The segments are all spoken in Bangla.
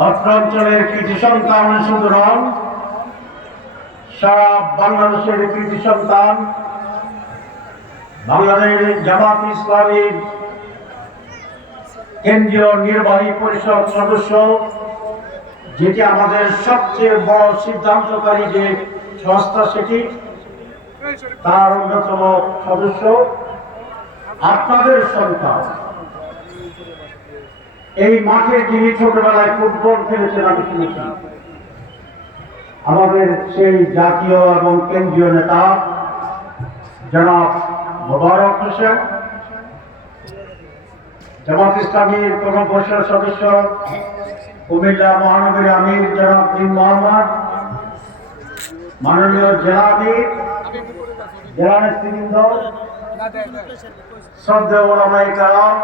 অত্র অঞ্চলের কৃতি সন্তান শুধু সারা বাংলাদেশের কৃতি সন্তান, বাংলাদেশের জামাত ইসলামীর কেন্দ্রীয় নির্বাহী পরিষদ সদস্য, যেটি আমাদের সবচেয়ে বড় সিদ্ধান্তকারী যে সংস্থা সেটি, তার অন্যতম সদস্য আপনাদের সন্তান। এই মাঠে যিনি ছোটবেলায় ফুটবল খেলেছেন আমি শুনেছি। আমাদের সেই জাতীয় এবং কেন্দ্রীয় নেতা জনাব মোবারক হোসেন, জামাত ইসলামীর কোন পরিষদ সদস্য, কুমিল্লা মহানগরী আমির জনাব দিন মোহাম্মদ, মাননীয় জেলা আমির, জেলা নেতৃবৃন্দ, শ্রদ্ধেয় ওলামাই কালাম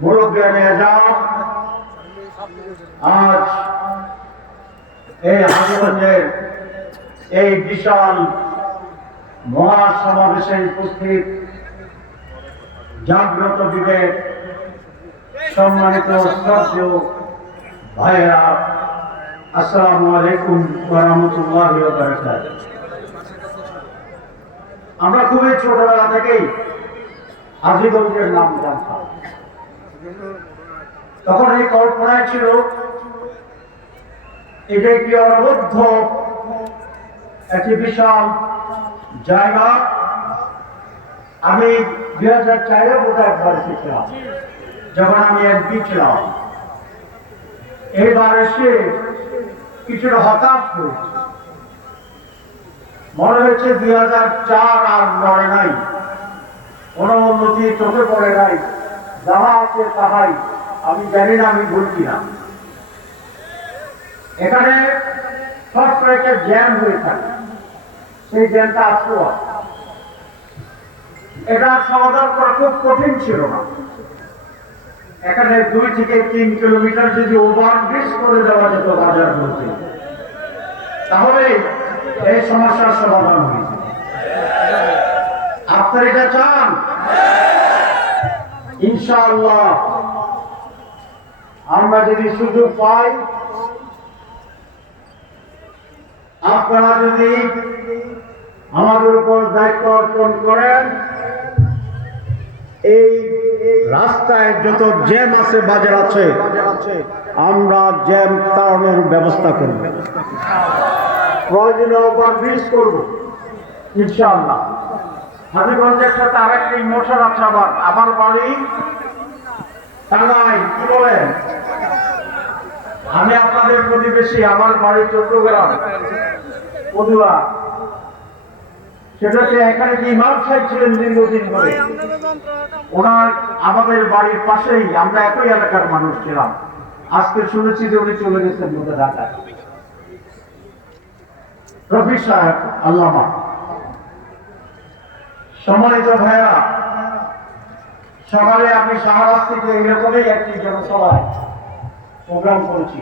মুরব্বিয়ান এজাম আজ এই হাজিগঞ্জের এই বিশাল মহাসমাবেশে উপস্থিত জাগ্রত বিবেক, সম্মানিত শ্রদ্ধেয় ভাইয়েরা, আসসালামু আলাইকুম রহমতুল্লাহ আমরা খুবই ছোটবেলা থেকেই হাজিগঞ্জের নাম জানতাম। তখন এই কল্পনায় ছিল, এটা একটি অনবদ্ধ একটি বিশাল জায়গা। আমি দুই হাজার চারে বোধ একবার এসেছিলাম, যখন আমি এমপি ছিলাম। এইবার এসে কিছুটা হতাশ হয়েছে মনে হয়েছে দুই হাজার চার আর লড়ে নাই, কোনো উন্নতি চোখে পড়ে নাই। যাহা আছে তাহাই। আমি জানি না, আমি ভুল কিনা। এখানে সব একটা জ্যাম হয়ে থাকে। সেই জ্যামটা আজকেও এটা সমাধান করা খুব কঠিন ছিল না। এখানে দুই থেকে তিন কিলোমিটার যদি ওভারব্রিজ করে দেওয়া যেত বাজার মধ্যে তাহলে এই সমস্যার সমাধান হয়েছে। আপনার এটা চান? ইনশাআল্লাহ, আমরা যদি সুযোগ পাই, আপনারা যদি আমাদের উপর দায়িত্ব অর্পণ করেন, এই রাস্তায় যত জ্যাম আছে, বাজার আছে, আমরা জ্যাম তাড়ানোর ব্যবস্থা করব। প্রয়োজনীয় ওভারব্রিজ করব, ইনশাআল্লাহ। হাজিগঞ্জের সাথে আরেকটা ইমোশন আছে আমার আমার বাড়ি? টাঙ্গাই কি বলেন? আমি আপনাদের প্রতিবেশী, আমার বাড়ি চট্টগ্রাম। পদুয়া সেটা হচ্ছে এখানে যে ইমাম সাহেব ছিলেন দীর্ঘদিন ধরে? ওনার আমাদের বাড়ির পাশেই, আমরা একই এলাকার মানুষ ছিলাম। আজকে শুনেছি যে উনি চলে গেছেন মধ্যে ঢাকায়। রফি সাহেব, আল্লামা। সম্মানিত ভাইয়া সকালে আমি শাহরাজ থেকে এরকমই একটি জনসভায় প্রোগ্রাম করেছি।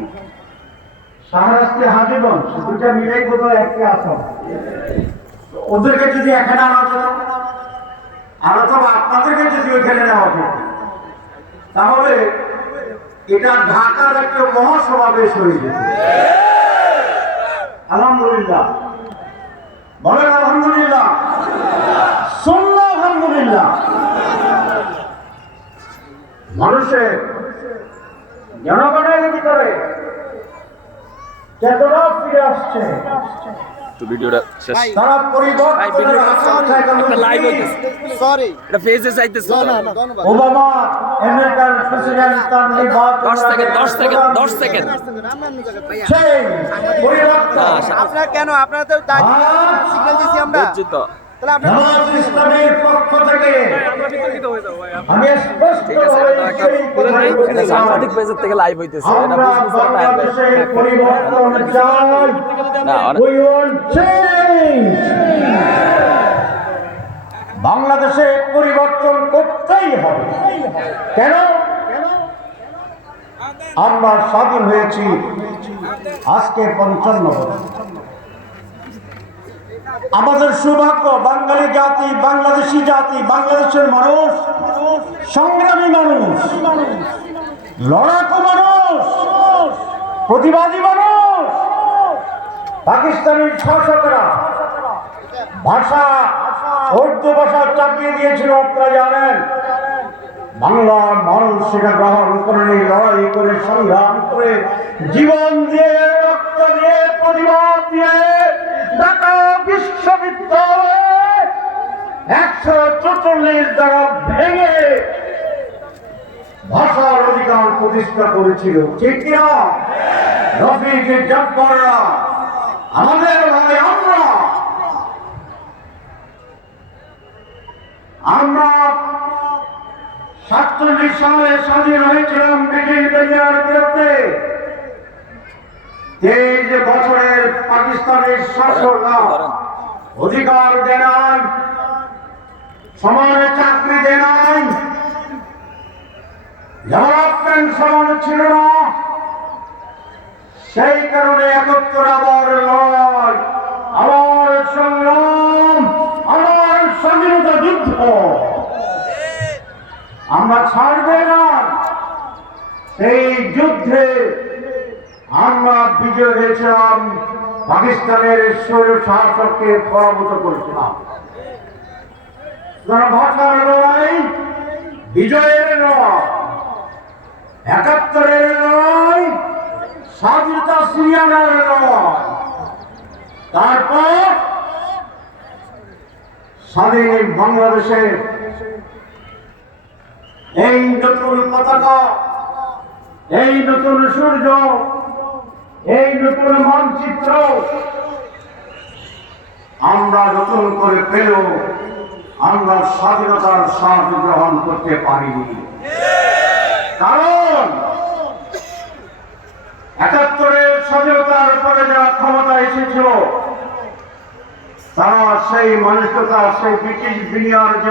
শাহরাজকে হাজিগঞ্জ দুটা একটি আসন। ওদেরকে যদি এখানে আনা যেত আর অথবা আপনাদেরকে যদি ওইখানে নেওয়া যেত তাহলে এটা ঢাকার একটা মহাসমাবেশ হয়ে যেত আলহামদুলিল্লাহ। বলেন আলহামদুলিল্লাহ। শুনল আলহামদুলিল্লাহ। মানুষের জনগণের ভিতরে চেতনা ফিরে আসছে। তো ভিডিওটা শেষ। তারা ভাই পরিবর্তনের একটা লাইভ হইতেছে। সরি এটা ফেজে ওবামা আমেরিকার প্রেসিডেন্ট তার নির্বাচন সেকেন্ড সেকেন্ড সেকেন্ড ভাইয়া সেই পরিবর্তন। হ্যাঁ, আপনারা কেন আপনারা তো সিগন্যাল দিছি আমরা। বুঝছি তো। বাংলাদেশে পরিবর্তন করতেই হবে। কেন? আমরা স্বাধীন হয়েছি আজকে পঞ্চান্ন বছর। আমাদের সৌভাগ্য, বাঙালি জাতি, বাংলাদেশি জাতি, বাংলাদেশের মানুষ, সংগ্রামী মানুষ, লড়াকু মানুষ, প্রতিবাদী মানুষ, পাকিস্তানের শাসকরা ভাষা, উর্দু ভাষা চাপিয়ে দিয়েছিল, আপনারা জানেন। বাংলার মানুষ সেটা গ্রহণ করে লড়াই করে, সংগ্রাম করে, জীবন দিয়ে, রক্ত দিয়ে পরিবার দিয়ে প্রতিষ্ঠা করেছিল, ঠিক কিনা? রফিক আমাদের ভাবে আমরা। আমরা সাতচল্লিশ সালে স্বাধীন হয়েছিলাম ব্রিটিশ বেনিয়ার বিরুদ্ধে। তেইশ বছরের পাকিস্তানের শাসকরা অধিকার দেয় নাই চাকরি দেয় সমান ছিল না, সেই কারণে একত্র আবার লড়াই, আবার সংগ্রাম, আবার স্বাধীনতা যুদ্ধ। আমরা ছাড়বে না। সেই যুদ্ধে আমরা বিজয় হয়েছিলাম। পাকিস্তানের স্বৈর শাসককে পরাভূত করেছিলাম। সুতরাং ভাষার লড়াই, বিজয়ের লড়াই, একাত্তরের লড়াই, স্বাধীনতা সিরিয়ানার লড়াই। তারপর স্বাধীন বাংলাদেশের এই নতুন পতাকা, এই নতুন সূর্য এই নতুন মানচিত্র আমরা নতুন করে পেল আমরা স্বাধীনতার স্বাদ গ্রহণ করতে পারিনি। কারণ একাত্তরের স্বাধীনতার পরে যারা ক্ষমতা এসেছিল, তারা সেই মানসিকতা, সেই ব্রিটিশ বিনিয়ার যে